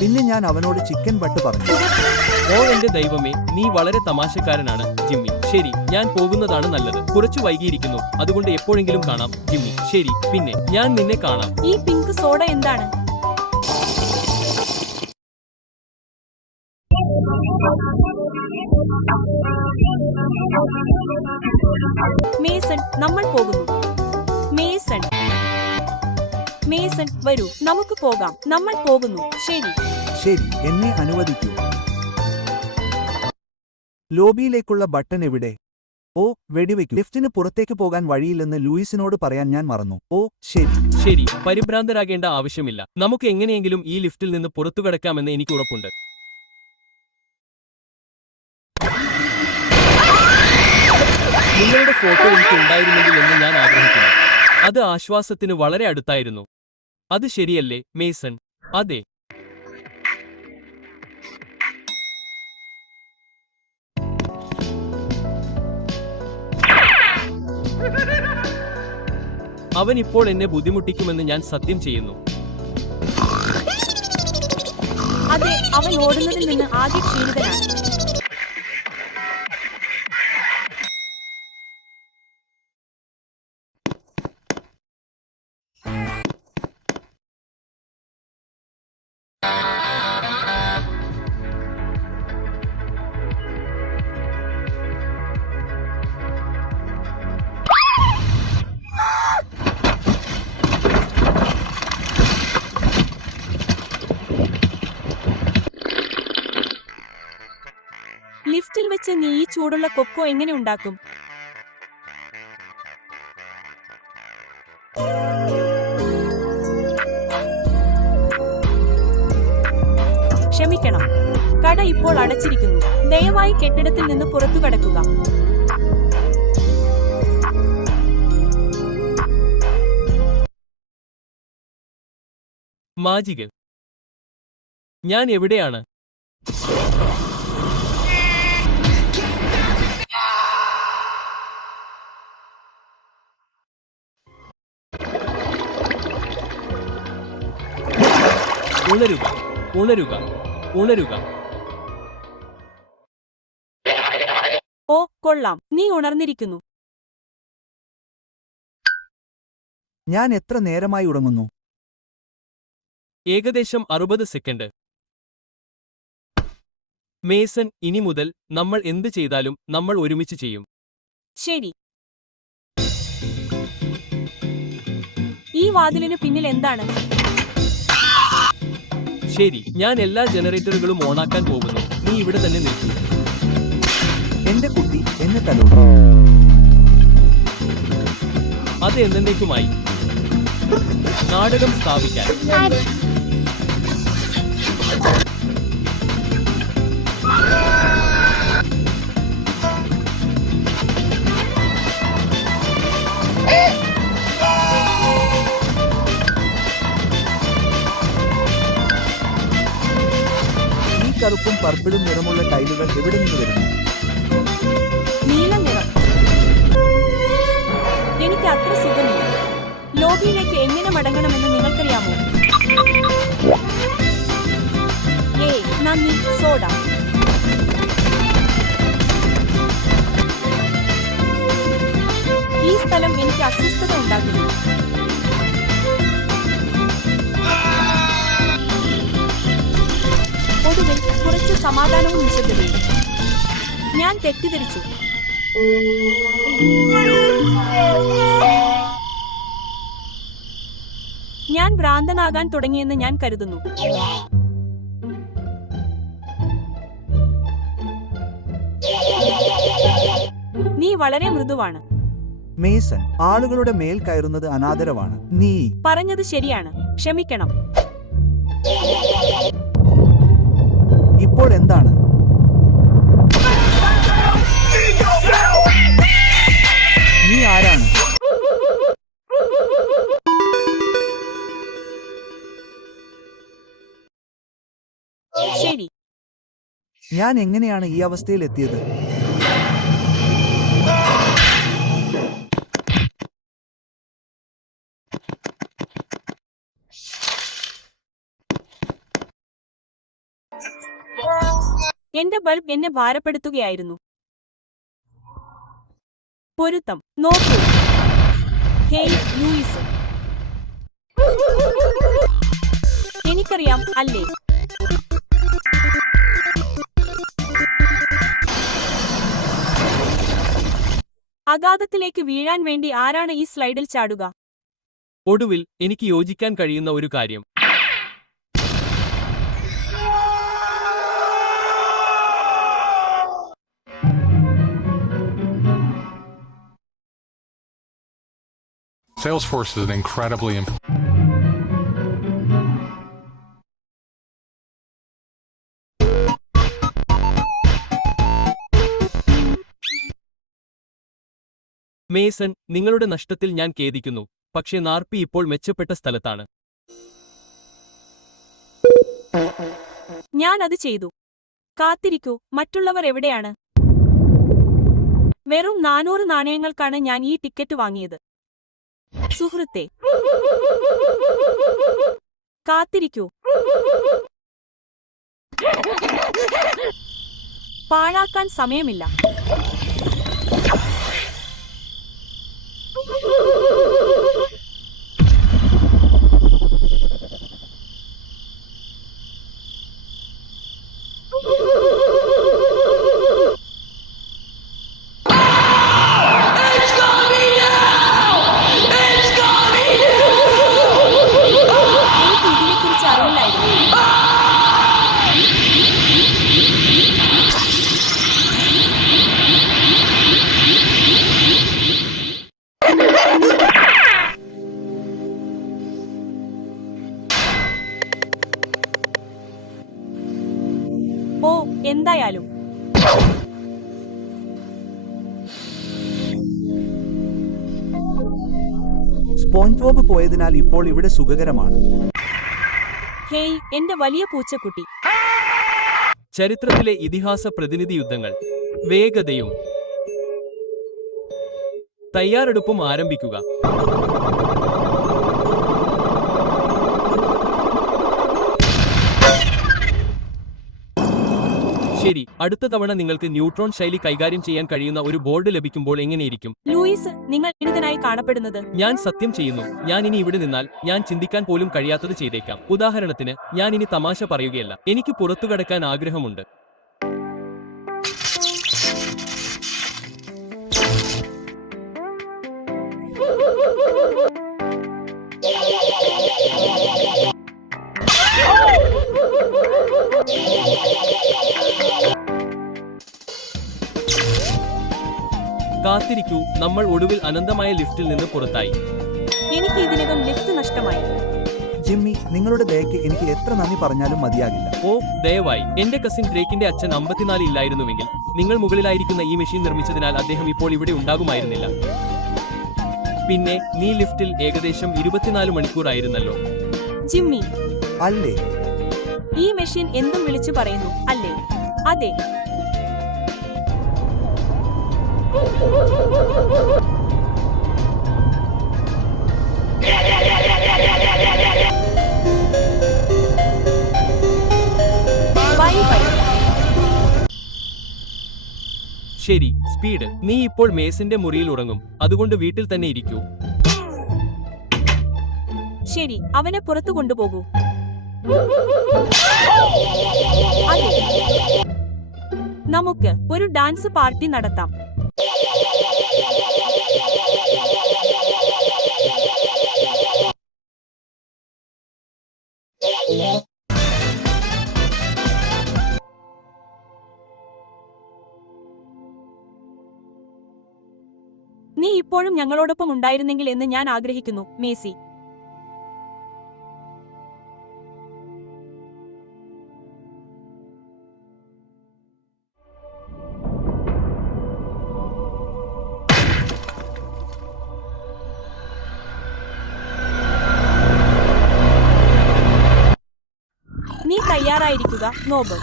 പിന്നെ ഞാൻ അവനോട് ചിക്കൻ ബട്ട് പറഞ്ഞു. ഓ എന്റെ ദൈവമേ, നീ വളരെ തമാശക്കാരനാണ് ജിമ്മി. ശരി, ഞാൻ പോകുന്നതാണ് നല്ലത്. കുറച്ചു വൈകിയിരിക്കുന്നു, അതുകൊണ്ട് എപ്പോഴെങ്കിലും കാണാം ജിമ്മി. ശരി, പിന്നെ ഞാൻ നിന്നെ കാണാം. ഈ പിങ്ക് സോഡ എന്താണ്? മേസൺ, നമ്മൾ പോകുന്നു. മേസൺ, മേസൺ വരൂ, നമുക്ക് പോകാം. നമ്മൾ പോകുന്നു. ശരി. ശരി, എന്നെ അനുവദിക്കൂ. ലോബിയിലേക്കുള്ള ബട്ടൺ എവിടെ? ഓ, വെടിവെക്കൂ. ലിഫ്റ്റിന് പുറത്തേക്ക് പോകാൻ വഴിയില്ലെന്ന് ലൂയിസിനോട് പറയാൻ ഞാൻ മറന്നു. ഓ, ശരി. ശരി, പരിഭ്രാന്തരാകേണ്ട ആവശ്യമില്ല. നമുക്ക് എങ്ങനെയെങ്കിലും ഈ ലിഫ്റ്റിൽ നിന്ന് പുറത്തു കടക്കാമെന്ന് എനിക്ക് ഉറപ്പുണ്ട്. നിങ്ങളുടെ ഫോട്ടോ എനിക്ക് ഉണ്ടായിരുന്നെങ്കിൽ എന്ന് ഞാൻ ആഗ്രഹിക്കുന്നു. അത് ആശ്വാസത്തിന് വളരെ അടുത്തായിരുന്നു. അത് ശരിയല്ലേ മേസൺ? അതെ. അവൻ ഇപ്പോൾ എന്നെ ബുദ്ധിമുട്ടിക്കുമെന്ന് ഞാൻ സത്യം ചെയ്യുന്നു. അതെ, അവൻ ഓടുന്നതിൽ നിന്ന് ആകെ ക്ഷീണിതനാണ്. ലിഫ്റ്റിൽ വെച്ച് നീ ഈ ചൂടുള്ള കൊക്കോ എങ്ങനെ ഉണ്ടാക്കും? ക്ഷമിക്കണം, കട ഇപ്പോൾ അടച്ചിരിക്കുന്നു. ദയവായി കെട്ടിടത്തിൽ നിന്ന് പുറത്തു കടക്കുക. മാജിക്. ഞാൻ എവിടെയാണ്? ഉണരുക, ഉണരുക, ഉണരുക. ഓ, കൊള്ളാം, നീ ഉണർന്നിരിക്കുന്നു. ഞാൻ എത്ര നേരമായി ഉറങ്ങുന്നു? ഏകദേശം 60 സെക്കൻഡ്. മേസൺ, ഇനി മുതൽ നമ്മൾ എന്ത് ചെയ്താലും നമ്മൾ ഒരുമിച്ച് ചെയ്യും. ശരി. ഈ വാതിലിന് പിന്നിൽ എന്താണ്? ശരി, ഞാൻ എല്ലാ ജനറേറ്ററുകളും ഓണാക്കാൻ പോകുന്നു. നീ ഇവിടെ തന്നെ നിൽക്കൂ. എന്റെ കുട്ടി എന്നെ തലോടി. അത് എന്നേക്കുമായി. നാടകം സ്ഥാപിക്കാൻ. ഈ കറുപ്പും പർപ്പിളും നിറമുള്ള ടൈലുകൾ എവിടെ നിന്ന് വരുന്നു? നീല നിറം. എനിക്ക് അത്ര സുഖമില്ല. ലോബിയിലേക്ക് എങ്ങനെ മടങ്ങണമെന്ന് നിങ്ങൾക്കറിയാമോ? നന്ദി, സോഡ. ഈ സ്ഥലം എനിക്ക് അസ്വസ്ഥത ഉണ്ടാക്കുന്നു. ഒടുവിൽ കുറച്ച് സമാധാനവും നിശബ്ദതയും. ഞാൻ തെറ്റിദ്ധരിച്ചു. ഞാൻ ഭ്രാന്തനാകാൻ തുടങ്ങിയെന്ന് ഞാൻ കരുതുന്നു. നീ വളരെ മൃദുവാണ്. മേസൺ, ആളുകളുടെ മേൽ കയറുന്നത് അനാദരവാണ്. നീ പറഞ്ഞത് ശരിയാണ്. ക്ഷമിക്കണം. ഇപ്പോൾ എന്താണ്? നീ ആരാണ്? ശരി. ഞാൻ എങ്ങനെയാണ് ഈ അവസ്ഥയിൽ എത്തിയത്? എന്റെ ബൾബ് എന്നെ ഭാരപ്പെടുത്തുകയായിരുന്നു. പൊരുത്തം നോക്കൂ. ഹേയ് ലൂയിസ്, എനിക്കറിയാം അല്ലേ? അഗാധത്തിലേക്ക് വീഴാൻ വേണ്ടി ആരാണ് ഈ സ്ലൈഡിൽ ചാടുക? ഒടുവിൽ എനിക്ക് യോജിക്കാൻ കഴിയുന്ന ഒരു കാര്യം. Salesforce is an incredibly Mason, നിങ്ങളുടെ നഷ്ടത്തിൽ ഞാൻ ഖേദിക്കുന്നു, പക്ഷേ നാർപ്പി ഇപ്പോൾ മെച്ചപ്പെട്ട സ്ഥലത്താണ്. ഞാൻ അത് ചെയ്തു. കാത്തിരിക്കൂ, മറ്റുള്ളവർ എവിടെയാണ്? വെറും 400 നാണയങ്ങൾക്കാണ് ഞാൻ ഈ ടിക്കറ്റ് വാങ്ങിയത്. സുഹൃത്തേ, കാത്തിരിക്കൂ. പാഴാക്കാൻ സമയമില്ല. എനിക്ക് ഇതിനെക്കുറിച്ച് അറിയില്ലായിരുന്നു. ഓ, എന്തായാലും സ്പോഞ്ച് ബോബ് പോയതിനാൽ ഇപ്പോൾ ഇവിടെ സുഖകരമാണ്. ഹേയ് എന്റെ വലിയ പൂച്ചക്കുട്ടി, ചരിത്രത്തിലെ ഇതിഹാസ പ്രതിനിധി യുദ്ധങ്ങൾ. വേഗതയും തയ്യാറെടുപ്പും ആരംഭിക്കുക. ശരി, അടുത്ത തവണ നിങ്ങൾക്ക് ന്യൂട്രോൺ ശൈലി കൈകാര്യം ചെയ്യാൻ കഴിയുന്ന ഒരു ബോർഡ് ലഭിക്കുമ്പോൾ എങ്ങനെയിരിക്കും? ലൂയിസ്, നിങ്ങൾ എഴുതനായി കാണപ്പെടുന്നത്. ഞാൻ സത്യം ചെയ്യുന്നു, ഞാൻ ഇനി ഇവിടെ നിന്നാൽ ഞാൻ ചിന്തിക്കാൻ പോലും കഴിയാത്തത് ചെയ്തേക്കാം. ഉദാഹരണത്തിന്, ഞാൻ ഇനി തമാശ പറയുകയല്ല, എനിക്ക് പുറത്തുകടക്കാൻ ആഗ്രഹമുണ്ട്. കാത്തിരിക്കൂ, നമ്മൾ ഒടുവിൽ അനന്തമായ ലിഫ്റ്റിൽ നിന്ന് പുറത്തായി. എനിക്ക് ഇതിനകം ലിഫ്റ്റ് നഷ്ടമായി. ജിമ്മി, നിങ്ങളുടെ ദയക്ക് എനിക്ക് എത്ര നന്ദി പറഞ്ഞാലും മതിയാകില്ല. ഓ, ദയവായി. എന്റെ കസിൻ ഡ്രേക്കിന്റെ അച്ഛൻ 54 ഇല്ലായിരുന്നുവെങ്കിൽ നിങ്ങൾ മുകളിലായിരിക്കുന്ന ഈ മെഷീൻ നിർമ്മിച്ചതിനാൽ അദ്ദേഹം ഇപ്പോൾ ഇവിടെ ഉണ്ടാകുമായിരുന്നില്ല. പിന്നെ നീ ലിഫ്റ്റിൽ ഏകദേശം 24 മണിക്കൂർ ആയിരുന്നല്ലോ. ജിമ്മി, അല്ലേ? ഈ മെഷീൻ എന്തും വിളിച്ചു പറയുന്നു, അല്ലേ? അതെ. Bye bye. ശരി, സ്പീഡ്. നീ ഇപ്പോൾ മേസിന്റെ മുറിയിൽ ഉറങ്ങും, അതുകൊണ്ട് വീട്ടിൽ തന്നെ ഇരിക്കൂ. ശരി, അവനെ പുറത്തു കൊണ്ടുപോകൂ. അതെ, നമുക്ക് ഒരു ഡാൻസ് പാർട്ടി നടത്താം. നീ ഇപ്പോഴും ഞങ്ങളോടൊപ്പം ഉണ്ടായിരുന്നെങ്കിൽ എന്ന് ഞാൻ ആഗ്രഹിക്കുന്നു, മേസി. നീ തയ്യാറായിരിക്കുക, നോബ്.